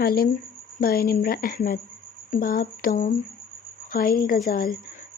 حالم by نمرہ احمد۔ باب دوم۔ قائل غزال۔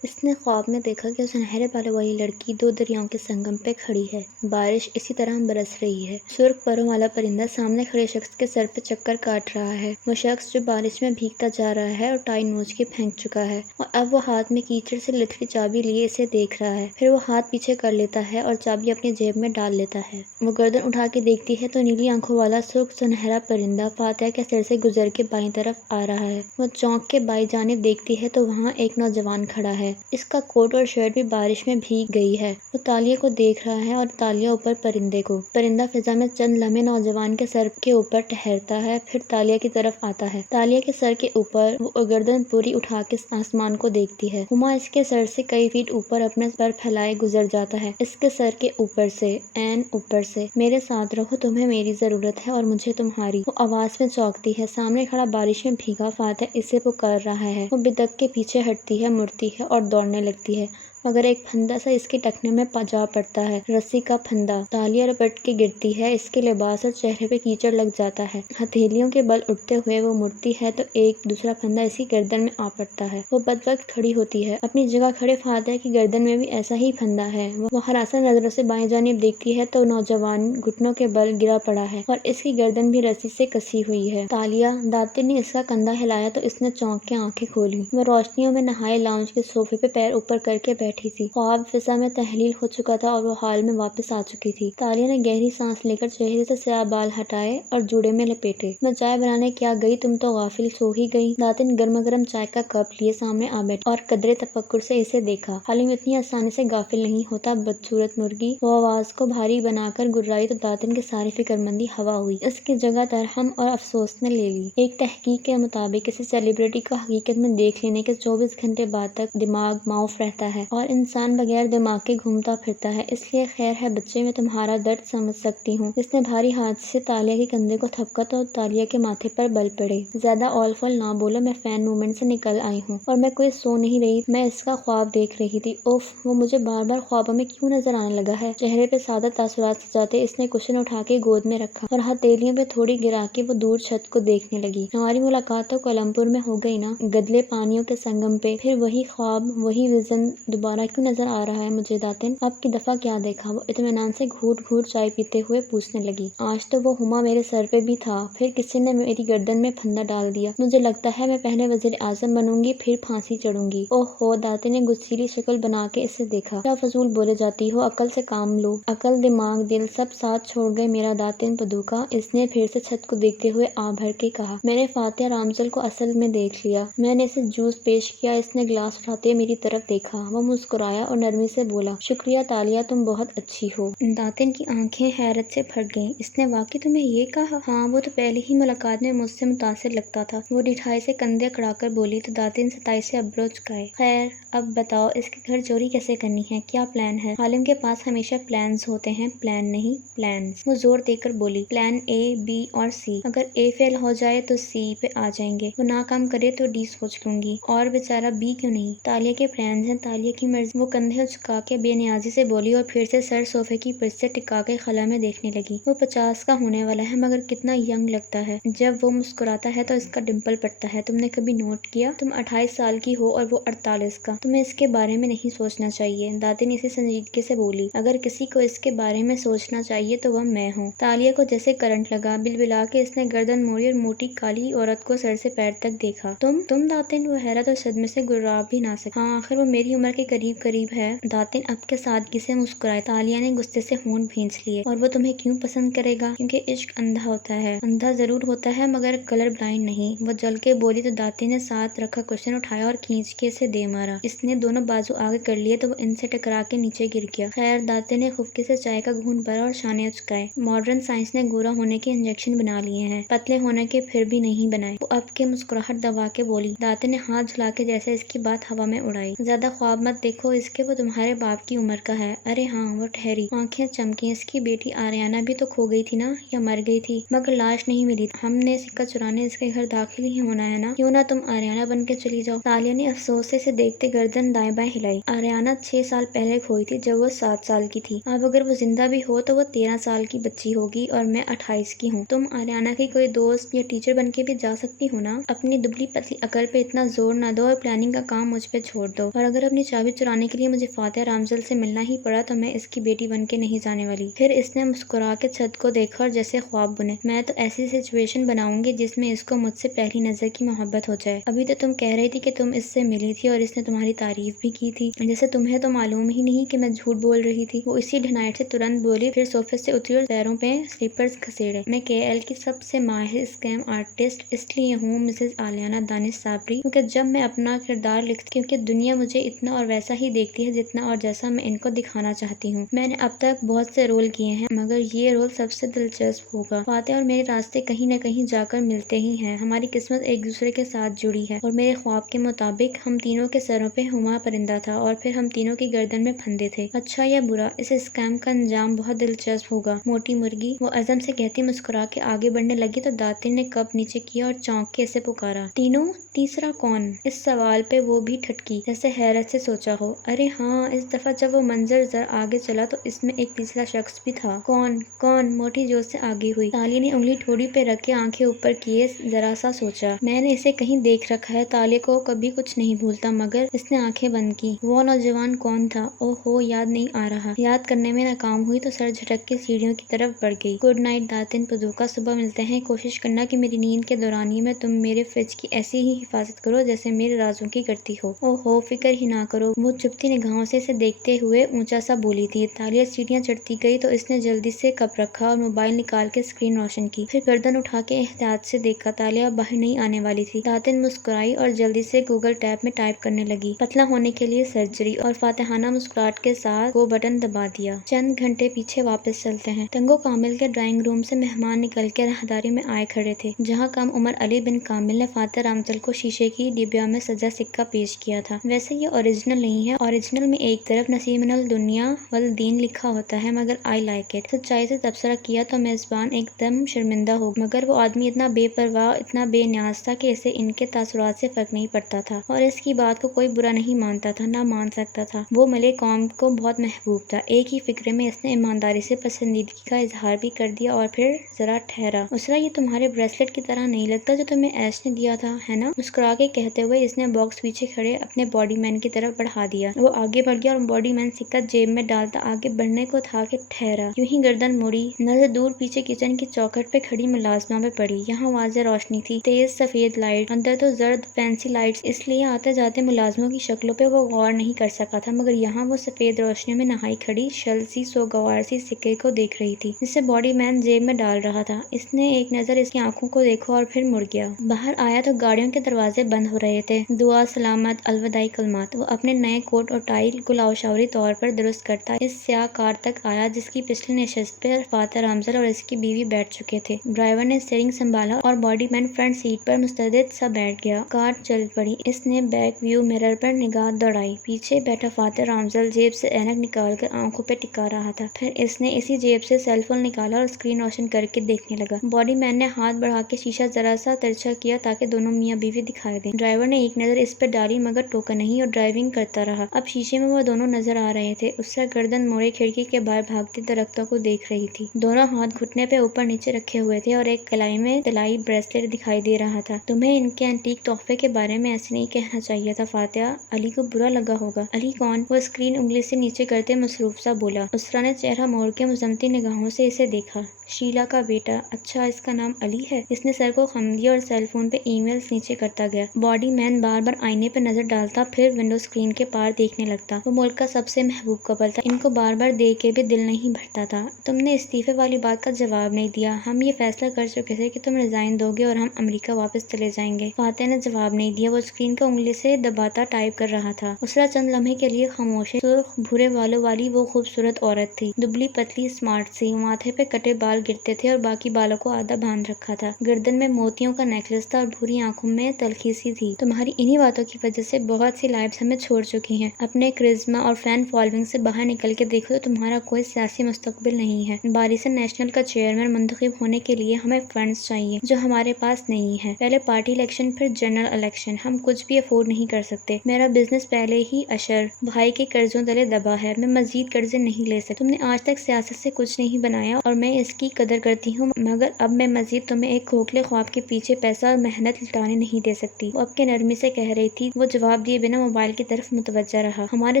اس نے خواب میں دیکھا کہ سنہرے بالوں والی لڑکی دو دریاؤں کے سنگم پہ کھڑی ہے۔ بارش اسی طرح برس رہی ہے۔ سرخ پروں والا پرندہ سامنے کھڑے شخص کے سر پہ چکر کاٹ رہا ہے۔ وہ شخص جو بارش میں بھیگتا جا رہا ہے اور ٹائی نوچ کے پھینک چکا ہے، اور اب وہ ہاتھ میں کیچڑ سے لتھڑی چابی لیے اسے دیکھ رہا ہے۔ پھر وہ ہاتھ پیچھے کر لیتا ہے اور چابی اپنی جیب میں ڈال لیتا ہے۔ وہ گردن اٹھا کے دیکھتی ہے تو نیلی آنکھوں والا سرخ سنہرا پرندہ فاتحہ کے سر سے گزر کے بائیں طرف آ رہا ہے۔ وہ چونک کے بائیں جانب دیکھتی ہے تو وہاں ایک نوجوان کھڑا ہے۔ اس کا کوٹ اور شرٹ بھی بارش میں بھیگ گئی ہے۔ وہ تالیہ کو دیکھ رہا ہے اور تالیہ اوپر پرندے کو۔ پرندہ فضا میں چند لمحے نوجوان کے سر کے اوپر ٹھہرتا ہے، پھر تالیہ کی طرف آتا ہے۔ تالیہ کے سر کے اوپر وہ گردن پوری اٹھا کے آسمان کو دیکھتی ہے۔ ہما اس کے سر سے کئی فیٹ اوپر اپنے پر پھیلائے گزر جاتا ہے۔ اس کے سر کے اوپر سے، عین اوپر سے، میرے ساتھ رہو، تمہیں میری ضرورت ہے اور مجھے تمہاری۔ وہ آواز میں چونکتی ہے۔ سامنے کھڑا بارش میں بھیگا فاتح اسے پکار رہا ہے۔ وہ بدک کے پیچھے ہٹتی ہے، مڑتی ہے اور دوڑنے لگتی ہے، مگر ایک پھندا سا اس کے ٹخنے میں جا پڑتا ہے، رسی کا پھندا۔ تالیہ رپٹ کے گرتی ہے، اس کے لباس اور چہرے پہ کیچڑ لگ جاتا ہے۔ ہتھیلیوں کے بل اٹھتے ہوئے وہ مڑتی ہے تو ایک دوسرا پھندا اس کی گردن میں آ پڑتا ہے۔ وہ بدوقت کھڑی ہوتی ہے۔ اپنی جگہ کھڑے فاتح کی گردن میں بھی ایسا ہی پھندا ہے۔ وہ ہراساں نظروں سے بائیں جانب دیکھتی ہے تو نوجوان گھٹنوں کے بل گرا پڑا ہے اور اس کی گردن بھی رسی سے کسی ہوئی ہے۔ تالیہ! داتن نے اس کا کندھا ہلایا تو اس نے چونک کے آنکھیں کھولیں۔ وہ روشنیوں میں نہائے لاؤنج کے صوفے پہ پیر اوپر کر کے بیٹھی تھی۔ خواب فضا میں تحلیل ہو چکا تھا اور وہ حال میں واپس آ چکی تھی۔ تالیہ نے گہری سانس لے کر چہرے سے سیاہ بال ہٹائے اور جوڑے میں لپیٹے۔ میں چائے بنانے کیا گئی، تم تو غافل سو ہی گئی۔ داتن گرما گرم چائے کا کپ لیے سامنے آ بیٹھی اور قدرے تفکر سے اسے دیکھا۔ حالم اتنی آسانی سے غافل نہیں ہوتا، بدصورت مرغی۔ وہ آواز کو بھاری بنا کر گررائی تو داتن کی ساری فکرمندی ہوا ہوئی۔ اس کی جگہ ترحم اور افسوس نے لے لی۔ ایک تحقیق کے مطابق کسی سیلیبریٹی کو حقیقت میں دیکھ لینے کے 24 گھنٹے بعد تک دماغ معاف رہتا ہے اور انسان بغیر دماغ کے گھومتا پھرتا ہے۔ اس لیے خیر ہے بچے، میں تمہارا درد سمجھ سکتی ہوں۔ اس نے بھاری ہاتھ سے تالیہ کے کندھے کو تھپکا تو تالیہ کے ماتھے پر بل پڑے۔ زیادہ اول فول نہ بولو، میں فین موومنٹ سے نکل آئی ہوں اور میں کوئی سو نہیں رہی، میں اس کا خواب دیکھ رہی تھی۔ اف، وہ مجھے بار بار خوابوں میں کیوں نظر آنے لگا ہے؟ چہرے پہ سادہ تاثرات سجاتے اس نے کشن اٹھا کے گود میں رکھا اور ہتھیلیوں پہ تھوڑی گرا کے وہ دور چھت کو دیکھنے لگی۔ ہماری ملاقات تو کوالالمپور میں ہو گئی نا، گدلے پانیوں کے سنگم پہ، پھر وہی خواب، وہی ویژن دوبارہ کیوں نظر آ رہا ہے مجھے داتن؟ اب کی دفعہ کیا دیکھا؟ وہ اطمینان سے گھونٹ گھونٹ چائے پیتے ہوئے پوچھنے لگی۔ آج تو وہ ہما میرے سر پہ بھی تھا، پھر کسی نے میری گردن میں پھندا ڈال دیا۔ مجھے لگتا ہے میں پہلے وزیر اعظم بنوں گی، پھر پھانسی چڑھوں گی۔ اوہ ہو! داتن نے غصیلی شکل بنا کے اسے دیکھا۔ کیا فضول بولے جاتی ہو؟ عقل سے کام لو۔ عقل، دماغ، دل سب ساتھ چھوڑ گئے میرا داتن پدوکا، اس نے پھر سے چھت کو دیکھتے ہوئے آہ بھر کے کہا۔ میں نے فاتح رامچل کو اصل میں دیکھ لیا۔ میں نے اسے جوس پیش کیا، اس نے گلاس اٹھاتے ہوئے میری طرف دیکھا۔ وہ مسکرایا اور نرمی سے بولا، شکریہ تالیہ، تم بہت اچھی ہو۔ داتن کی آنکھیں حیرت سے پھٹ گئیں۔ اس نے واقعی تمہیں یہ کہا؟ ہاں، وہ تو پہلی ہی ملاقات میں مجھ سے متاثر لگتا تھا۔ وہ ڈٹھائی سے کندھے اکڑا کر بولی تو داتن ستائی سے ابرو چکائے۔ خیر، اب بتاؤ اس کے گھر چوری کیسے کرنی ہے؟ کیا پلان ہے؟ حالم کے پاس ہمیشہ پلانز ہوتے ہیں، پلان نہیں، پلانز۔ وہ زور دے کر بولی، پلان اے، بی اور سی۔ اگر اے فیل ہو جائے تو سی پہ آ جائیں گے، وہ ناکام کرے تو ڈی سوچ لوں گی، اور بیچارہ بی کیوں نہیں؟ تالیہ کے پلانز ہیں، تالیہ کی مرضی۔ وہ کندھے اچکا کے بے نیازی سے بولی اور پھر سے سر صوفے کی پشت سے ٹکا کے خلا میں دیکھنے لگی۔ وہ 50 کا ہونے والا ہے مگر کتنا ینگ لگتا ہے۔ جب وہ مسکراتا ہے تو اس کا ڈمپل پڑتا ہے۔ تم نے کبھی نوٹ کیا؟ تم 28 سال کی ہو اور وہ 48 کا۔ تمہیں اس کے بارے میں نہیں سوچنا چاہیے۔ داتن اسی سنجیدگی سے بولی، اگر کسی کو اس کے بارے میں سوچنا چاہیے تو وہ میں ہوں۔ تالیہ کو جیسے کرنٹ لگا، بلبلا کے اس نے گردن موڑی اور موٹی کالی عورت کو سر سے پیر تک دیکھا۔ تم داتن؟ وہ حیرت اور صدمے سے گررا بھی نہ سکی۔ ہاں، آخر وہ میری عمر کے قریب قریب ہے۔ داتن اب کے سادگی سے مسکرائی۔ تالیہ نے غصے سے ہونٹ بھینچ لیے۔ اور وہ تمہیں کیوں پسند کرے گا؟ کیونکہ عشق اندھا ہوتا ہے۔ اندھا ضرور ہوتا ہے مگر کلر بلائنڈ نہیں، وہ جل کے بولی تو داتن نے ساتھ رکھا کشن اٹھایا اور کھینچ کے اسے دے مارا۔ اس نے دونوں بازو آگے کر لیے تو وہ ان سے ٹکرا کے نیچے گر گیا۔ خیر، داتن نے خفکی سے چائے کا گھونٹ بھرا اور شانے اچکائے۔ ماڈرن سائنس نے گورا ہونے کے انجیکشن بنا لیے ہیں، پتلے ہونے کے پھر بھی نہیں بنائے۔ وہ اب کے مسکراہٹ دبا کے بولی۔ داتن نے ہاتھ جھلا کے جیسے اس کی بات ہوا میں اڑائی۔ زیادہ خواب مت دیکھو اس کے، وہ تمہارے باپ کی عمر کا ہے۔ ارے ہاں، وہ ٹھہری، آنکھیں چمکی، اس کی بیٹی آریانہ بھی تو کھو گئی تھی نا، یا مر گئی تھی؟ مگر لاش نہیں ملی، ہم نے سکہ چرانے اس کے گھر داخل ہی ہونا ہے نا، کیوں نہ تم آریانہ بن کے چلی جاؤ؟ تالیہ نے افسوس سے اسے دیکھتے گردن دائیں بائیں ہلائی۔ آریانہ 6 سال پہلے کھوئی تھی، جب وہ 7 سال کی تھی۔ اب اگر وہ زندہ بھی ہو تو وہ 13 سال کی بچی ہوگی اور میں 28 کی ہوں۔ تم آریانہ کی کوئی دوست یا ٹیچر بن کے بھی جا سکتی ہو نا۔ اپنی دبلی پتلی عقل پہ اتنا زور نہ دو اور پلاننگ کا کام مجھ پہ چھوڑ دو، اور اگر اپنی چابی چرانے کے لیے مجھے فاتح رامزل سے ملنا ہی پڑا تو میں اس کی بیٹی بن کے نہیں جانے والی۔ پھر اس نے مسکرا کے چھت کو دیکھا اور جیسے خواب بنے، میں تو ایسی سچویشن بناؤں گی جس میں اس کو مجھ سے پہلی نظر کی محبت ہو جائے۔ ابھی تو تم کہہ رہی تھی کہ تم اس سے ملی تھی اور اس نے تمہاری تعریف بھی کی تھی، جیسے تمہیں تو معلوم ہی نہیں کہ میں جھوٹ بول رہی تھی۔ وہ اسی ڈھنائٹ سے ترنت بولی، پھر صوفے سے اتری اور پیروں پہ سلیپرز گھسیڑے۔ میں کے ایل کی سب سے ماہر اسکیم آرٹسٹ اس لیے ہوں مسز آلیانہ دانش صابری، کیونکہ جب میں اپنا کردار لکھتی، کیونکہ دنیا مجھے اتنا اور ویسا ہی دیکھتی ہے جتنا اور جیسا میں ان کو دکھانا چاہتی ہوں۔ میں نے اب تک بہت سے رول کیے ہیں، مگر یہ رول سب سے دلچسپ ہوگا۔ فاتح اور میرے راستے کہیں نہ کہیں جا کر ملتے ہی ہیں، ہماری قسمت ایک دوسرے کے ساتھ جڑی ہے، اور میرے خواب کے مطابق ہم تینوں کے سروں پہ ہما پرندہ تھا اور پھر ہم تینوں کی گردن میں پھندے تھے۔ اچھا یا برا، اس اسکیم کا انجام بہت دلچسپ ہوگا، موٹی مرغی، وہ عزم سے کہتی مسکرا کے آگے بڑھنے لگی تو داتن نے کپ نیچے کیا اور چونک کے اسے پکارا، تینوں؟ تیسرا کون؟ اس سوال پہ وہ بھی ٹھٹکی، جیسے حیرت سے سوچا ہو۔ ارے ہاں، اس دفعہ جب وہ منظر ذرا آگے چلا تو اس میں ایک تیسرا شخص بھی تھا۔ کون؟ کون؟ موٹی جوش سے آگے ہوئی۔ تالیہ نے انگلی ٹھوڑی پہ رکھ کے آنکھیں اوپر کیے ذرا سا سوچا۔ میں نے اسے کہیں دیکھ رکھا ہے، تالیہ کو کبھی کچھ نہیں بھولتا، مگر اس نے آنکھیں بند کی۔ وہ نوجوان کون تھا؟ اوہ ہو، یاد نہیں آ رہا۔ یاد کرنے میں ناکام ہوئی تو سر جھٹک کے سیڑھیوں کی طرف بڑھ گئی۔ گڈ نائٹ داتن پدوکا، صبح ملتے ہیں۔ کوشش کرنا کہ میری نیند کے دورانیے میں تم میرے فریج کی ایسی ہی حفاظت کرو جیسے میرے رازوں کی کرتی ہو۔ اوہ ہو، فکر ہی نہ کرو، وہ چپتی نگاہوں سے اسے دیکھتے ہوئے اونچا سا بولی تھی۔ تالیہ سیڑھیاں چڑھتی گئی تو اس نے جلدی سے کپ رکھا اور موبائل نکال کے اسکرین روشن کی، پھر گردن اٹھا کے احتیاط سے دیکھا، تالیہ اب باہر نہیں آنے والی تھی۔ داتن مسکرائی اور جلدی سے گوگل ٹیب میں ٹائپ کرنے لگی، پتلا ہونے کے لیے سرجری، اور فاتحانہ مسکراہٹ کے ساتھ وہ بٹن دبا دیا۔ چند گھنٹے پیچھے واپس چلتے ہیں۔ تنگو کامل کے ڈرائنگ روم سے مہمان نکل کے راہداری میں آئے کھڑے تھے، جہاں کم عمر علی بن کامل نے فاتح رامزل کو شیشے کی ڈبیا میں سجا سکہ پیش کیا تھا۔ ویسے یہ اوریجنل نہیں ہے، اوریجنل میں ایک طرف نسیم الدنیا والدین لکھا ہوتا ہے، مگر آئی لائک اٹ۔ سچائی سے تبصرہ کیا تو میزبان ایک دم شرمندہ ہو گیا، مگر وہ آدمی اتنا بے پرواہ، اتنا بے نیاز تھا کہ اسے ان کے تاثرات سے فرق نہیں پڑتا تھا، اور اس کی بات کو کوئی برا نہیں مانتا تھا، نہ مان سکتا تھا۔ وہ ملے قوم کو بہت محبوب تھا۔ ایک ہی فقرے میں اس نے ایمانداری سے پسندیدگی کا اظہار بھی کر دیا، اور پھر ذرا ٹھہرا، اسرا یہ تمہارے بریسلٹ کی طرح نہیں لگتا جو تمہیں ایش نے دیا تھا، ہے نا؟ مسکرا کے کہتے ہوئے اس نے باکس پیچھے کھڑے اپنے باڈی مین کی طرف بڑھا دیا۔ وہ آگے بڑھ گیا اور باڈی مین سکہ جیب میں ڈالتا آگے بڑھنے کو تھا کہ ٹھہرا، یوں ہی گردن موڑی، نظر دور پیچھے کچن کی چوکھٹ پہ کھڑی ملازمہ پہ پڑی۔ یہاں واضح روشنی تھی، تیز سفید لائٹ، اندر تو زرد فینسی لائٹس، اس لیے آتے جاتے ملازموں کی شکلوں پہ وہ غور نہیں کر سکا تھا، مگر یہاں وہ سفید روشنیوں میں نہائی کھڑی شل سی سوگوار سی سکے کو دیکھ رہی تھی جسے باڈی مین جیب میں ڈال رہا تھا۔ اس نے ایک نظر اس کی آنکھوں کو دیکھا اور پھر مڑ گیا۔ باہر آیا تو گاڑیوں کے دروازے بند ہو رہے تھے، دعا سلامت، الوداعی کلمات۔ وہ اپنے نئے کوٹ اور ٹائی کو لاشعوری طور پر درست کرتا اس سیاہ کار تک آیا جس کی پچھلی نشست پہ فاتح رامزل اور اس کی بیوی بیٹھ چکے تھے۔ ڈرائیور نے اسٹیئرنگ سنبھالا اور باڈی مین فرنٹ سیٹ پر مستعد سا بیٹھ گیا۔ کار چل پڑی۔ اس نے بیک ویو مرر پر نگاہ دوڑائی، پیچھے بیٹھا فاتح رامزل جیب سے اینک نکال کر آنکھوں پہ ٹکا رہا تھا، پھر اس نے اسی جیب سے سیل فون نکالا اور اسکرین روشن کر کے دیکھنے لگا۔ باڈی مین نے ہاتھ بڑھا کے شیشہ ذرا سا ترچھا کیا تاکہ دونوں میاں بیوی دکھائی دیں۔ ڈرائیور نے ایک نظر اس پہ ڈالی مگر ٹوکا نہیں اور ڈرائیونگ کرتا رہا۔ اب شیشے میں وہ دونوں نظر آ رہے تھے، اسرا گردن موڑے کھڑکی کے باہر بھاگتے درختوں کو دیکھ رہی تھی، دونوں ہاتھ گھٹنے پہ اوپر نیچے رکھے ہوئے تھے اور ایک کلائی میں طلائی بریسلٹ دکھائی دے رہا تھا۔ تمہیں ان کے اینٹیک تحفے کے بارے میں ایسے نہیں کہنا چاہیے تھا فاتحہ، علی کو برا لگا ہوگا۔ علی کون؟ وہ اسکرین انگلی سے نیچے کرتے مصروف سا بولا۔ اسرا نے چہرہ موڑ کے مزمتی نگاہوں سے اسے دیکھا۔ شیلا کا بیٹا، اچھا اس کا نام علی ہے؟ اس نے سر کو خم دیا اور سیل فون پہ ای میلز نیچے کرتا گیا۔ باڈی مین بار بار آئینے پہ نظر ڈالتا، پھر ونڈو اسکرین کے پار دیکھنے لگتا۔ وہ ملک کا سب سے محبوب کپل تھا، ان کو بار بار دیکھ کے بھی دل نہیں بھرتا تھا۔ تم نے استعفے والی بات کا جواب نہیں دیا، ہم یہ فیصلہ کر چکے تھے کہ تم ریزائن دو گے اور ہم امریکہ واپس چلے جائیں گے۔ فاتح نے جواب نہیں دیا، وہ اسکرین کو انگلی سے دباتا ٹائپ کر رہا تھا۔ اسرا چند لمحے کے لیے خاموش ہے۔ سرخ بھورے بالوں والی وہ خوبصورت عورت تھی، دبلی پتلی اسمارٹ سی، ماتھے پہ کٹے بال گرتے تھے اور باقی بالوں کو آدھا باندھ رکھا تھا، گردن میں موتیوں کا نیکلس تھا اور بھوری آنکھوں میں تلخی سی تھی۔ تمہاری انہی باتوں کی وجہ سے بہت سی لائفز ہمیں چھوڑ چکی چکی ہیں۔ اپنے کرزما اور فین فالوئنگ سے باہر نکل کے دیکھو تو تمہارا کوئی سیاسی مستقبل نہیں ہے۔ بارسن نیشنل کا چیئرمین منتخب ہونے کے لیے ہمیں فنڈز چاہیے جو ہمارے پاس نہیں ہے۔ پہلے پارٹی الیکشن پھر جنرل الیکشن، ہم کچھ بھی افورڈ نہیں کر سکتے۔ میرا بزنس پہلے ہی اشر بھائی کے قرضوں تلے دبا ہے، میں مزید قرضے نہیں لے سکتی۔ تم نے آج تک سیاست سے کچھ نہیں بنایا اور میں اس کی قدر کرتی ہوں، مگر اب میں مزید تمہیں ایک کھوکھلے خواب کے پیچھے پیسہ اور محنت لٹانے نہیں دے سکتی۔ وہ اب کے نرمی سے کہہ رہی تھی۔ وہ جواب دیے بنا موبائل کی طرف متوجہ رہا۔ ہمارے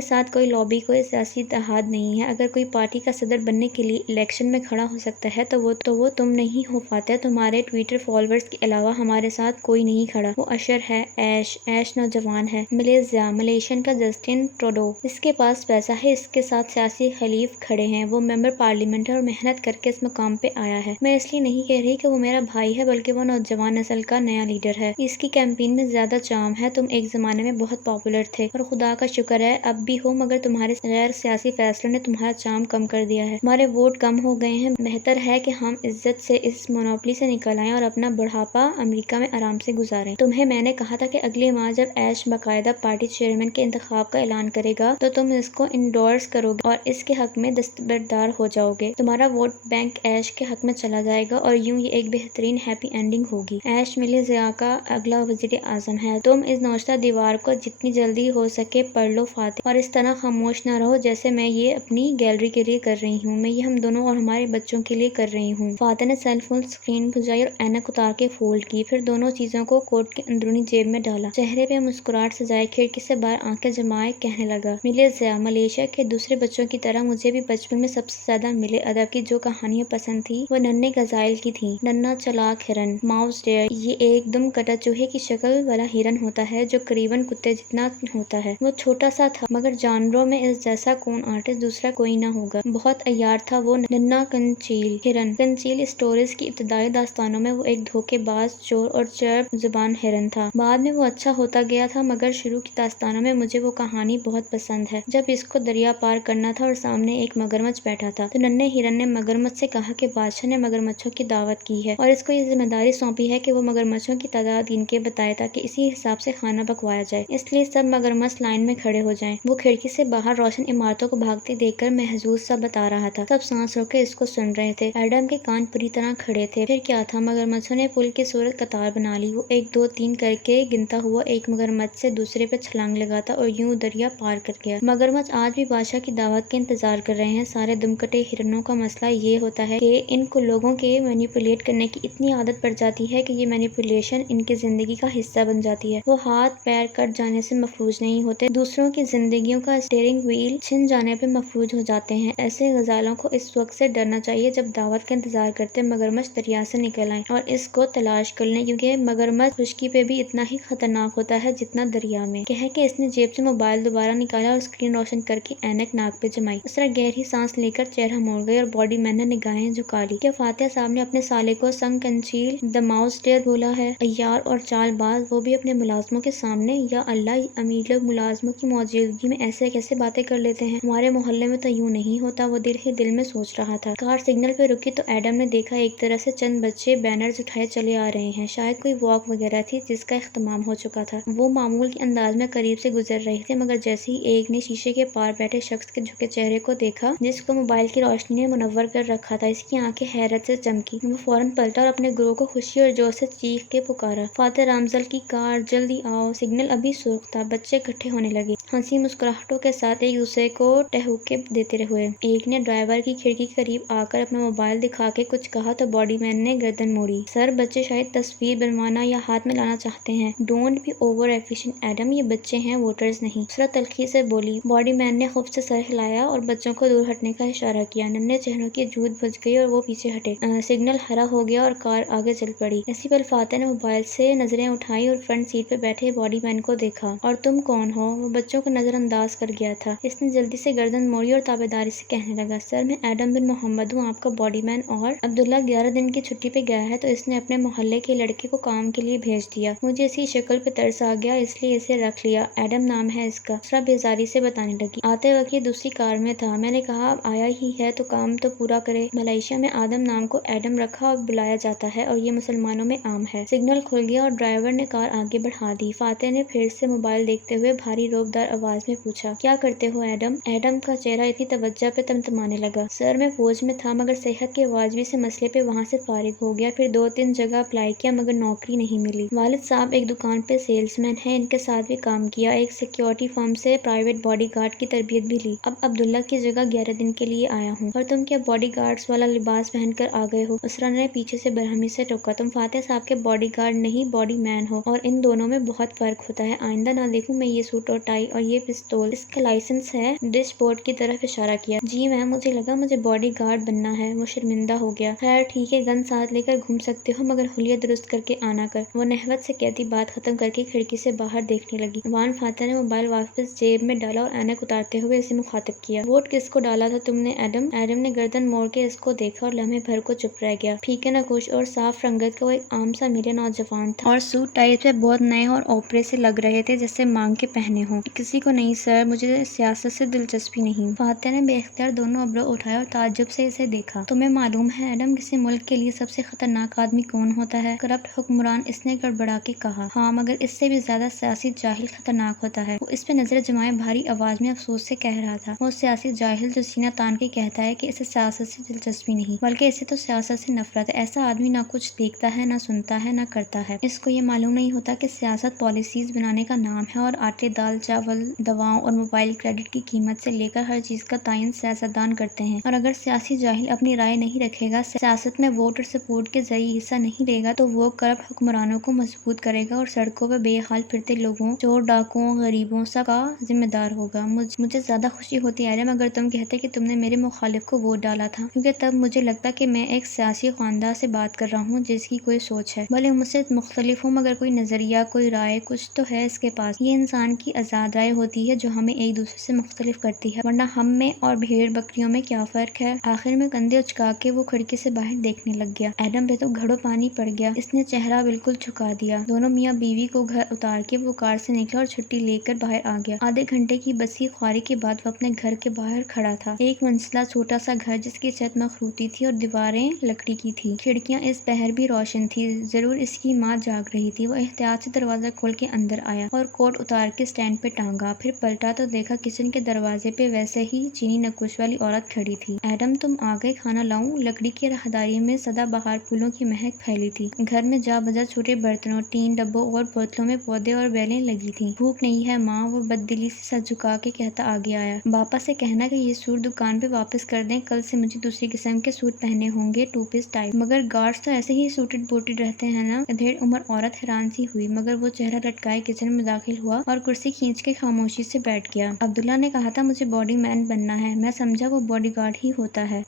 ساتھ کوئی لابی، کوئی سیاسی اتحاد نہیں ہے۔ اگر کوئی پارٹی کا صدر بننے کے لیے الیکشن میں کھڑا ہو سکتا ہے تو وہ تم نہیں ہو پاتے۔ تمہارے ٹویٹر فالوورز کے علاوہ ہمارے ساتھ کوئی نہیں کھڑا۔ وہ اشر ہے، ایش نوجوان ہے، ملیشین کا جسٹن ٹروڈو، اس کے پاس پیسہ ہے، اس کے ساتھ سیاسی حلیف کھڑے ہیں، وہ ممبر پارلیمنٹ ہے اور محنت کر کے اس مقام پہ آیا ہے۔ میں اس لیے نہیں کہہ رہی کہ وہ میرا بھائی ہے، بلکہ وہ نوجوان نسل کا نیا لیڈر ہے۔ اس کی کیمپین میں زیادہ چارم ہے۔ تم ایک زمانے میں بہت پاپولر تھے اور خدا کا شکر ہے اب بھی ہو، مگر تمہارے غیر سیاسی فیصلوں نے تمہارا چارم کم کر دیا ہے۔ تمہارے ووٹ کم ہو گئے ہیں۔ بہتر ہے کہ ہم عزت سے اس مونوپولی سے نکل آئیں اور اپنا بڑھاپا امریکہ میں آرام سے گزاریں۔ تمہیں میں نے کہا تھا کہ اگلی ماہ جب ایش باقاعدہ پارٹی چیئرمین کے انتخاب کا اعلان کرے گا تو تم اس کو انڈورس کرو گے اور اس کے حق میں دستبردار ہو جاؤ گے۔ تمہارا ووٹ بینک ایش کے حق میں چلا جائے گا اور یوں یہ ایک بہترین ہیپی اینڈنگ ہوگی۔ ایش ملی ضیاء کا اگلا وزیر اعظم ہے۔ تم اس نوشتہ دیوار کو جتنی جلدی ہو سکے پڑھ لو فاتح، اور اس طرح خاموش نہ رہو جیسے میں یہ اپنی گیلری کے لیے کر رہی ہوں۔ میں یہ ہم دونوں اور ہمارے بچوں کے لیے کر رہی ہوں۔ فاتح نے سیل فون اسکرین بجھائی اور اینک اتار کے فولڈ کی، پھر دونوں چیزوں کو کوٹ کی اندرونی جیب میں ڈالا۔ چہرے پہ مسکراہٹ سجائے کھڑکی سے باہر آنکھیں جمائے کہنے لگا، ملی ضیاء، ملیشیا کے دوسرے بچوں کی طرح مجھے بھی بچپن میں سب سے زیادہ ملے ادب کی جو کہانیاں پسند تھیں وہ ننھے غزائل کی تھیں۔ ننھا چالاک ہرن، ماؤس ڈیئر، یہ ایک دم کٹا چوہے کی شکل والا ہرن ہوتا ہے جو قریباً کتے جتنا ہوتا ہے۔ وہ چھوٹا سا تھا مگر جانوروں میں اس جیسا کون آرٹسٹ دوسرا کوئی نہ ہوگا۔ بہت عیار تھا وہ ننھا کنچیل ہرن۔ کنچیل اسٹوریز کی ابتدائی داستانوں میں وہ ایک دھوکے باز، چور اور چرب زبان ہرن تھا۔ بعد میں وہ اچھا ہوتا گیا تھا مگر شروع کی داستانوں میں مجھے وہ کہانی بہت پسند ہے۔ جب اس کو دریا پار کرنا تھا اور سامنے ایک مگرمچھ بیٹھا تھا تو ننھے ہرن نے مگرمچھ سے کہا کہ بادشاہ نے مگرمچھوں کی دعوت کی ہے اور اس کو یہ ذمہ داری سونپی ہے کہ وہ مگرمچھوں کی تعداد گن کے بتائے تاکہ اسی حساب سے کھانا پکوایا جائے، اس لیے سب مگرمچھ لائن میں کھڑے ہو جائیں۔ وہ کھڑکی سے باہر روشن عمارتوں کو بھاگتے دیکھ کر محظوظ سا بتا رہا تھا۔ سب سانس روکے اس کو سن رہے تھے۔ ایڈم کے کان پوری طرح کھڑے تھے۔ پھر کیا تھا؟ مگرمچھوں نے پل کی صورت قطار بنا لی۔ وہ 1 2 3 کر کے گنتا ہوا ایک مگرمچھ سے دوسرے پہ چھلانگ لگاتا اور یوں دریا پار کر گیا۔ مگرمچھ آج بھی بادشاہ کی دعوت کے انتظار کر رہے ہیں۔ سارے دم کٹے ہرنوں کا مسئلہ یہ ہوتا ہے کہ ان کو لوگوں کے مینیپولیٹ کرنے کی اتنی عادت پڑ جاتی ہے کہ یہ مینیپولیشن ان کی زندگی کا حصہ بن جاتی ہے۔ وہ ہاتھ پیر کٹ جانے سے مفلوج نہیں ہوتے، دوسروں کی زندگیوں کا اسٹیئرنگ وہیل چھن جانے پہ مفلوج ہو جاتے ہیں۔ ایسے غزالوں کو اس وقت سے ڈرنا چاہیے جب دعوت کا انتظار کرتے مگرمچھ دریا سے نکل آئیں اور اس کو تلاش کر لیں، کیونکہ مگرمچھ خشکی پہ بھی اتنا ہی خطرناک ہوتا ہے جتنا دریا میں۔ کہہ کے اس نے جیب سے موبائل دوبارہ نکالا اور اسکرین روشن کر کے اینک ناک پہ جمائی۔ اس طرح گہری سانس لے کر چہرہ موڑ گئی اور باڈی مین نے نگاہیں جھکا لی۔ کیا فاتح صاحب نے اپنے سالے کو سنگ کنچیل دی ماؤس ڈیئر بولا ہے؟ عیار اور چال باز، وہ بھی اپنے ملازموں کے سامنے؟ یا اللہ، امیر لوگ ملازموں کی موجودگی میں ایسے کیسے باتیں کر لیتے ہیں؟ ہمارے محلے میں تو یوں نہیں ہوتا، وہ دل ہی دل میں سوچ رہا تھا۔ کار سگنل پہ رکی تو ایڈم نے دیکھا ایک طرف سے چند بچے بینرز اٹھائے چلے آ رہے ہیں، شاید کوئی واک وغیرہ تھی جس کا اختتام ہو چکا تھا۔ وہ معمول کے انداز میں قریب سے گزر رہے تھے مگر جیسے ہی ایک نے شیشے کے پار بیٹھے شخص کے جھکے چہرے کو دیکھا جس کو موبائل کی روشنی نے منور کر رکھا تھا، اس کی آنکھیں حیرت سے چمکی۔ وہ فوراً پلٹا اور اپنے گروہ کو خوشی اور جوش سے چیخ کے پکارا، فاتح رامزل کی کار، جلدی آؤ! سگنل ابھی سرخ تھا۔ بچے اکٹھے ہونے لگے، ہنسی مسکراہٹوں کے ساتھ ایک دوسرے کو ٹہوکے دیتے ہوئے۔ ایک نے ڈرائیور کی کھڑکی کے قریب آ کر اپنا موبائل دکھا کے کچھ کہا تو باڈی مین نے گردن موڑی۔ سر، بچے شاید تصویر بنوانا یا ہاتھ میں لانا چاہتے ہیں۔ Don't be over efficient Adam, یہ بچے ہیں، ووٹرز نہیں۔ اسرا تلخی سے بولی۔ باڈی مین نے خفت سے سر ہلایا اور بچوں کو دور ہٹنے کا اشارہ کیا۔ ننھے چہروں کی جھوٹ بج گئی اور وہ پیچھے ہٹے۔ سگنل ہرا ہو گیا اور کار آگے چل پڑی۔ اسی پل فاتح نے موبائل سے نظریں اٹھائیں اور فرنٹ سیٹ پہ بیٹھے باڈی مین کو دیکھا۔ اور تم کون ہو؟ وہ بچوں کو نظر انداز کر گیا تھا۔ اس نے جلدی سے گردن موڑی اور تابعداری سے کہنے لگا، سر، میں ایڈم بن محمد ہوں، آپ کا باڈی مین، اور عبداللہ 11 دن کی چھٹی پہ گیا ہے تو اس نے اپنے محلے کے لڑکے کو کام کے لیے بھیج دیا۔ مجھے اس کی شکل پہ ترس آ گیا اس لیے اسے رکھ لیا۔ ایڈم نام ہے اس کا، اسرا بیزاری سے بتانے لگی۔ آتے وقت یہ دوسری کار میں تھا، میں نے کہا اب آیا ہی ہے تو کام تو پورا کرے۔ ملائیشیا میں آدم نام کو ایڈم رکھا اور بلایا جاتا ہے اور یہ مسلمانوں میں عام ہے۔ سگنل کھل گیا اور ڈرائیور نے کار آگے بڑھا دی۔ فاتح نے پھر سے موبائل دیکھتے ہوئے بھاری روب دار دار آواز میں پوچھا۔ کیا کرتے ہو ایڈم؟ ایڈم کا چہرہ اتنی توجہ پہ تمتمانے لگا۔ سر میں فوج میں تھا مگر صحت کے واجبی سے مسئلے پہ وہاں سے فارغ ہو گیا، پھر 2-3 جگہ اپلائی کیا مگر نوکری نہیں ملی۔ والد صاحب ایک دکان پہ سیلز مین ہیں، ان کے ساتھ بھی کام کیا، ایک سیکیورٹی فرم سے پرائیویٹ باڈی گارڈ کی تربیت بھی لی۔ اب عبداللہ کی جگہ 11 دن کے لیے آیا ہوں۔ اور تم کیا باڈی گارڈز والا لباس پہن کر آ گئے ہو؟ اسرا نے پیچھے سے برہمی سے ٹوکا۔ تم فاتح صاحب کے باڈی گارڈ نہیں باڈی مین ہو، اور ان دونوں میں بہت فرق ہوتا ہے۔ آئندہ نہ دیکھوں میں یہ سوٹ اور ٹائی اور یہ پستول۔ اس کا لائسنس ہے؟ ڈیش بورڈ کی طرف اشارہ کیا۔ جی میم، مجھے لگا مجھے باڈی گارڈ بننا ہے۔ وہ شرمندہ ہو گیا۔ خیر ٹھیک ہے، گن ساتھ لے کر گھوم سکتے ہو مگر حلیہ درست کر کے آنا کر۔ وہ نحوت سے کہتی بات ختم کر کے کھڑکی سے باہر دیکھنے لگی۔ وان فاتح نے موبائل واپس جیب میں ڈالا اور اینک اتارتے ہوئے اسے مخاطب کیا۔ ووٹ کس کو ڈالا تھا تم نے ایڈم؟ ایڈم نے گردن موڑ کے اس کو دیکھا اور لمحے بھر کو چپ رہ گیا۔ پھیکے نقوش اور صاف رنگت کا وہ ایک عام سا ملیے نوجوان تھا، اور سوٹ ٹائی پہ بہت نئے اور اوپرے سے لگ رہے تھے جیسے مانگ کے پہنے ہوں۔ کسی کو نہیں سر، مجھے سیاست سے دلچسپی نہیں۔ فاتح نے بے اختیار دونوں ابرو اٹھائے اور تعجب سے اسے دیکھا۔ تمہیں معلوم ہے ایڈم، کسی ملک کے لیے سب سے خطرناک آدمی کون ہوتا ہے؟ کرپٹ حکمران، اس نے گڑبڑا کے کہا۔ ہاں، مگر اس سے بھی زیادہ سیاسی جاہل خطرناک ہوتا ہے۔ وہ اس پہ نظر جمائے بھاری آواز میں افسوس سے کہہ رہا تھا۔ وہ سیاسی جاہل جو سینہ تان کے کہتا ہے کہ اسے سیاست سے دلچسپی نہیں بلکہ اسے تو سیاست سے نفرت ہے۔ ایسا آدمی نہ کچھ دیکھتا ہے، نہ سنتا ہے، نہ کرتا ہے۔ اس کو یہ معلوم نہیں ہوتا کہ سیاست پالیسیز بنانے کا نام ہے، اور آٹے دال چاول، دواؤں اور موبائل کریڈٹ کی قیمت سے لے کر ہر چیز کا تعین سیاستدان کرتے ہیں۔ اور اگر سیاسی جاہل اپنی رائے نہیں رکھے گا، سیاست میں ووٹ اور سپورٹ کے ذریعے حصہ نہیں لے گا، تو وہ کرپٹ حکمرانوں کو مضبوط کرے گا اور سڑکوں پہ بے حال پھرتے لوگوں، چور ڈاکوؤں، غریبوں سب کا ذمہ دار ہوگا۔ مجھے زیادہ خوشی ہوتی ایڈم اگر تم کہتے کہ تم نے میرے مخالف کو ووٹ ڈالا تھا، کیونکہ تب مجھے لگتا کہ میں ایک سیاسی خواندہ سے بات کر رہا ہوں جس کی کوئی سوچ ہے، بھلے مجھ سے مختلف ہوں مگر کوئی نظریہ، کوئی رائے، کچھ تو ہے اس کے پاس۔ یہ انسان کی آزاد رائے ہوتی ہے جو ہمیں ایک دوسرے سے مختلف کرتی ہے، ورنہ ہم میں اور بھیڑ بکریوں میں کیا فرق ہے؟ آخر میں کندھے اچکا کے وہ کھڑکی سے باہر دیکھنے لگ گیا۔ ایڈم پہ تو گھڑوں پانی پڑ گیا۔ اس نے چہرہ بالکل جھکا دیا۔ دونوں میاں بیوی کو گھر اتار کے وہ کار سے نکلا اور چھٹی لے کر باہر آ گیا۔ آدھے گھنٹے کی بسی خواری کے بعد وہ اپنے گھر کے باہر کھڑا تھا، ایک منزلہ چھوٹا سا گھر جس کی چھت مخروطی تھی اور دیواریں لکڑی کی تھی۔ کھڑکیاں اس پہر بھی روشن تھی، ضرور اس کی ماں جاگ رہی تھی۔ وہ احتیاط سے دروازہ کھول کے اندر آیا اور کوٹ اتار کے سٹینڈ پہ ٹانگا، پھر پلٹا تو دیکھا کچن کے دروازے پہ ویسے ہی چینی نقوش والی عورت کھڑی تھی۔ ایڈم تم آ گئے، کھانا لاؤں؟ لکڑی کی راہداری میں سدا بہار پھولوں کی مہک پھیلی تھی۔ گھر میں جا بجا چھوٹے برتنوں، ٹین، ڈبوں اور بوتلوں میں پودے اور بیلیں لگی تھیں۔ بھوک نہیں ہے ماں؟ وہ بددلی سے سر جھکا کے کہتا آگے آیا۔ باپا سے کہنا کہ یہ سوٹ دکان پہ واپس کر دیں، کل سے مجھے دوسری قسم کے سوٹ پہننے ہوں گے، ٹو پیس ٹائپ۔ مگر گارڈز تو ایسے ہی سوٹڈ بوٹڈ رہتے ہیں نا؟ ادھیڑ عمر عورت حیران سی ہوئی مگر وہ چہرہ لٹکائے کچن میں داخل ہوا اور کرسی کھینچ کے خاموشی سے بیٹھ گیا۔ عبداللہ نے کہا تھا مجھے باڈی مین بننا ہے، میں سمجھا وہ باڈی گارڈ ہی ہوتا ہے۔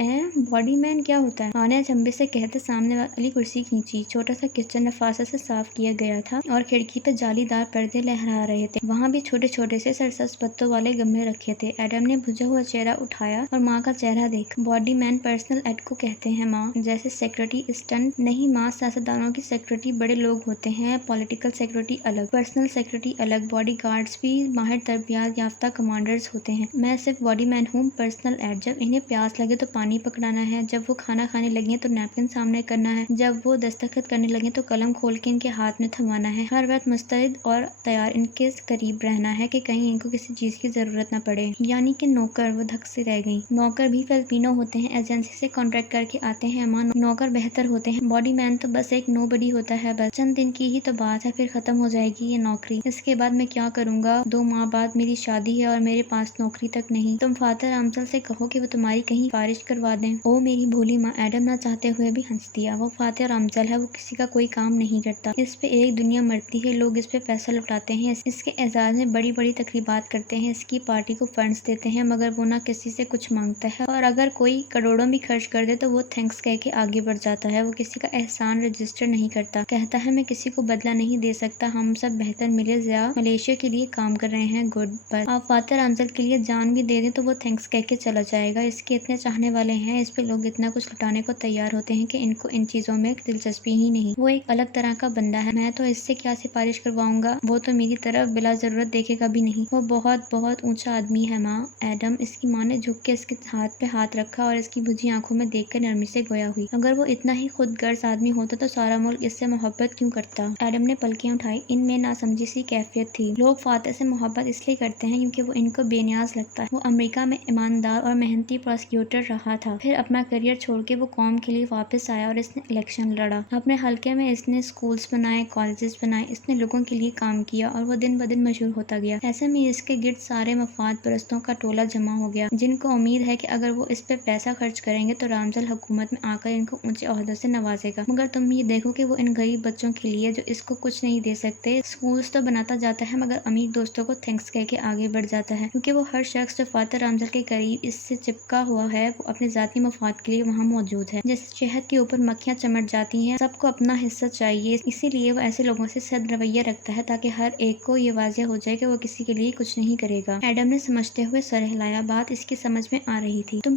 باڈی مین کیا ہوتا ہے؟ خانے اچنبے سے کہتے سامنے والی کرسی کھینچی۔ چھوٹا سا کچن نفاست سے صاف کیا گیا تھا اور کھڑکی پہ جالی دار پردے لہرا رہے تھے، وہاں بھی چھوٹے چھوٹے سے سرسبز پتوں والے گملے رکھے تھے۔ ایڈم نے بجھا ہوا چہرہ اٹھایا اور ماں کا چہرہ دیکھا۔ باڈی مین پرسنل ایڈ کو کہتے ہیں ماں، جیسے سیکرٹری اسسٹنٹ؟ نہیں ماں، سیاستدانوں کی سیکرٹری بڑے لوگ ہوتے ہیں، پولیٹیکل سیکرٹری الگ، پرسنل سیکرٹری الگ، باڈی گارڈز بھی ماہر تربیت یافتہ کمانڈرز ہوتے ہیں۔ میں صرف باڈی مین ہوں، پرسنل ایڈ۔ جب انہیں پیاس لگے تو پانی پکڑانا ہے، جب وہ کھانا کھانے لگیں تو نیپکن سامنے کرنا ہے، جب وہ دستخط کرنے لگیں تو قلم کھول کے ان کے ہاتھ میں تھمانا ہے، ہر وقت مستعد اور تیار ان کے قریب رہنا ہے کہ کہیں ان کو کسی چیز کی ضرورت نہ پڑے۔ یعنی کہ نوکر؟ وہ دھک سے رہ گئی۔ نوکر بھی فلپینو ہوتے ہیں، ایجنسی سے کانٹریکٹ کر کے آتے ہیں ماں، نوکر بہتر ہوتے ہیں، باڈی مین تو بس ایک نو بڈی ہوتا ہے، بس چند دن کی ہی تو بات ہے، پھر ختم ہو جائے گی یہ نوکری۔ اس کے بعد میں کیا کروں گا؟ 2 ماہ بعد میری شادی ہے اور میرے پاس نوکری تک نہیں۔ تم فاتح رامزل سے کہو کہ وہ تمہاری کہیں سفارش کروا دیں۔ او میری بھولی ماں، ایڈم نہ چاہتے ہوئے بھی ہنس دیا۔ وہ فاتح رامزل ہے، وہ کسی کا کوئی کام نہیں کرتا، اس پہ ایک دنیا مرتی ہے، لوگ اس پہ پیسہ لٹاتے ہیں، اس کے اعزاز میں بڑی بڑی تقریبات کرتے ہیں، اس کی پارٹی کو فنڈز دیتے ہیں مگر وہ نہ کسی سے کچھ مانگتا ہے، اور اگر کوئی کروڑوں بھی خرچ کر دے تو وہ تھینکس کہہ کے آگے بڑھ جاتا ہے۔ وہ کسی کا احسان رجسٹر نہیں کرتا، کہتا ہے میں کسی کو بدلہ نہیں دے سکتا، ہم سب بہتر ملے ضیاء ملیشیا کے لیے کام کر رہے ہیں، گڈ، بس آپ فاتح رامزل کے لیے جان بھی دے دیں تو وہ تھینکس کہہ کے چلا جائے گا، اس کے اتنے چاہنے والے ہیں، اس پہ لوگ اتنا کچھ لٹانے کو تیار ہوتے ہیں کہ ان کو ان چیزوں میں دلچسپی ہی نہیں۔ وہ ایک الگ طرح کا بندہ ہے، میں تو اس سے کیا سفارش کرواؤں گا، وہ تو میری طرف بلا ضرورت دیکھے گا بھی نہیں۔ وہ بہت بہت اونچا آدمی ہے ماں۔ ایڈم، اس کی ماں نے جھک کے اس کے ہاتھ پہ ہاتھ رکھا اور اس کی بجھی آنکھوں میں دیکھ کر نرمی سے گویا ہوئی۔ اگر وہ اتنا ہی خود غرض آدمی ہوتا تو سارا ملک اس سے محبت کیوں کرتا؟ ایڈم نے پلکیں اٹھائی۔ ان میں ناسمجھی سی کیفیت تھی، لوگ فاتح سے محبت محبت اس لیے کرتے ہیں کیونکہ وہ ان کو بے نیاز لگتا ہے۔ وہ امریکہ میں ایماندار اور محنتی پروسیکیوٹر رہا تھا، پھر اپنا کیریئر چھوڑ کے وہ قوم کے لیے واپس آیا اور اس نے الیکشن لڑا۔ اپنے حلقے میں اس نے اسکولز بنائے، کالجز بنائے، اس نے لوگوں کے لیے کام کیا اور وہ دن بدن مشہور ہوتا گیا۔ ایسے میں اس کے گرد سارے مفاد پرستوں کا ٹولہ جمع ہو گیا، جن کو امید ہے کہ اگر وہ اس پہ پیسہ خرچ کریں گے تو رامزل حکومت میں آ کر ان کو اونچے عہدوں سے نوازے گا۔ مگر تم یہ دیکھو کہ وہ ان غریب بچوں کے لیے جو اس کو کچھ نہیں دے سکتے، اسکولز تو بناتا جاتا ہے مگر امیر دوستوں کو تھینکس کہہ کے آگے بڑھ جاتا ہے، کیونکہ وہ ہر شخص جو فاتح رامزل کے قریب اس سے چپکا ہوا ہے وہ اپنے ذاتی مفاد کے لیے وہاں موجود ہے۔ جیسے شہد کے اوپر مکھیاں چمٹ جاتی ہیں، سب کو اپنا حصہ چاہیے، اسی لیے وہ ایسے لوگوں سے سخت رویہ رکھتا ہے تاکہ ہر ایک کو یہ واضح ہو جائے کہ وہ کسی کے لیے کچھ نہیں کرے گا۔ ایڈم نے سمجھتے ہوئے سر ہلایا، بات اس کی سمجھ میں آ رہی تھی۔ تم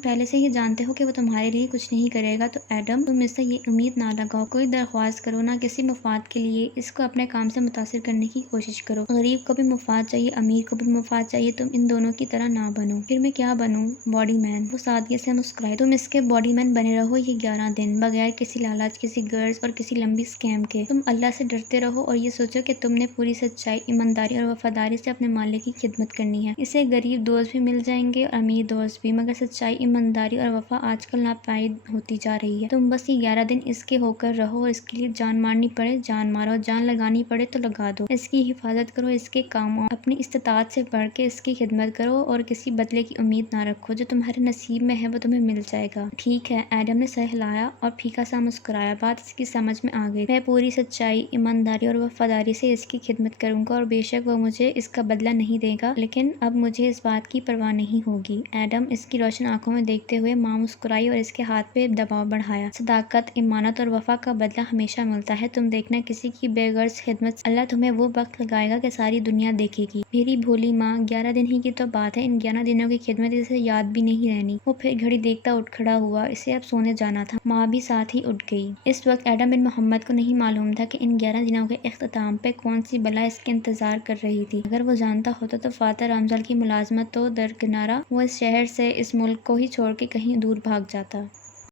پہلے سے ہی جانتے ہو کہ وہ تمہارے لیے کچھ نہیں کرے گا، تو ایڈم تم اس سے یہ امید نہ لگاؤ، کوئی درخواست کرو نہ کسی مفاد کے لیے، اس کو اپنے کام سے متاثر کرنے کی کوشش کرو۔ غریب کو بھی مفاد چاہیے، امیر کو بھی مفاد چاہیے، تم ان دونوں کی طرح نہ بنو۔ پھر میں کیا بنوں؟ باڈی مین۔ وہ سادگی سے مسکرائے۔ تم اس کے باڈی مین بنے رہو یہ 11 دن، بغیر کسی لالچ، کسی غرض اور کسی لمبی اسکیم کے۔ تم اللہ سے ڈرتے رہو اور یہ سوچو کہ تم نے پوری سچائی، ایمانداری اور وفاداری سے اپنے مالک کی خدمت کرنی ہے۔ اسے غریب دوست بھی مل جائیں گے اور امیر دوست بھی، مگر سچائی، ایمانداری اور وفا آج کل ناپید ہوتی جا رہی ہے۔ تم بس یہ 11 دن اس کے ہو کر رہو اور اس کے لیے جان مارنی پڑے جان مارو، جان لگانی پڑے تو لگا دو۔ اس کی حفاظت کرو، اس کے کام آؤ، اپنی استطاعت سے بڑھ کے اس کی خدمت کرو اور کسی بدلے کی امید نہ رکھو۔ جو تمہارے نصیب میں ہے وہ تمہیں مل جائے گا۔ ٹھیک ہے، ایڈم نے سر ہلایا اور پھیکا سا مسکرایا۔ بات اس کی سمجھ میں آ گئی۔ میں پوری سچائی، ایمانداری اور وفاداری سے اس کی خدمت کروں گا اور بے شک وہ مجھے اس کا بدلہ نہیں دے گا، لیکن اب مجھے اس بات کی پرواہ نہیں ہوگی۔ ایڈم اس کی روشن آنکھوں میں دیکھتے ہوئے ماں مسکرائی اور اس کے ہاتھ پہ دباؤ بڑھایا۔ صداقت، امانت اور وفا کا بدلہ ہمیشہ ملتا ہے، تم دیکھنا کسی کی بے غرض خدمت سے اللہ تمہیں وہ وقت لگائے گا کہ ساری دنیا دیکھے گی۔ میری بھولی ماں، 11 دن ہی کی تو بات ہے، ان 11 دنوں کی خدمت اسے یاد بھی نہیں رہنی۔ وہ پھر گھڑی دیکھتا اٹھ کھڑا ہوا، اسے اب سونے جانا تھا۔ ماں بھی ساتھ ہی اٹھ گئی۔ اس وقت ایڈم بن محمد کو نہیں معلوم تھا کہ ان 11 دنوں کے اختتام پہ کون سی بلا اس کے انتظار کر رہی تھی۔ اگر وہ جانتا ہوتا تو فاتح رامزل کی ملازمت تو درکنارہ، وہ اس شہر سے، اس ملک کو ہی چھوڑ کے کہیں دور بھاگ جاتا۔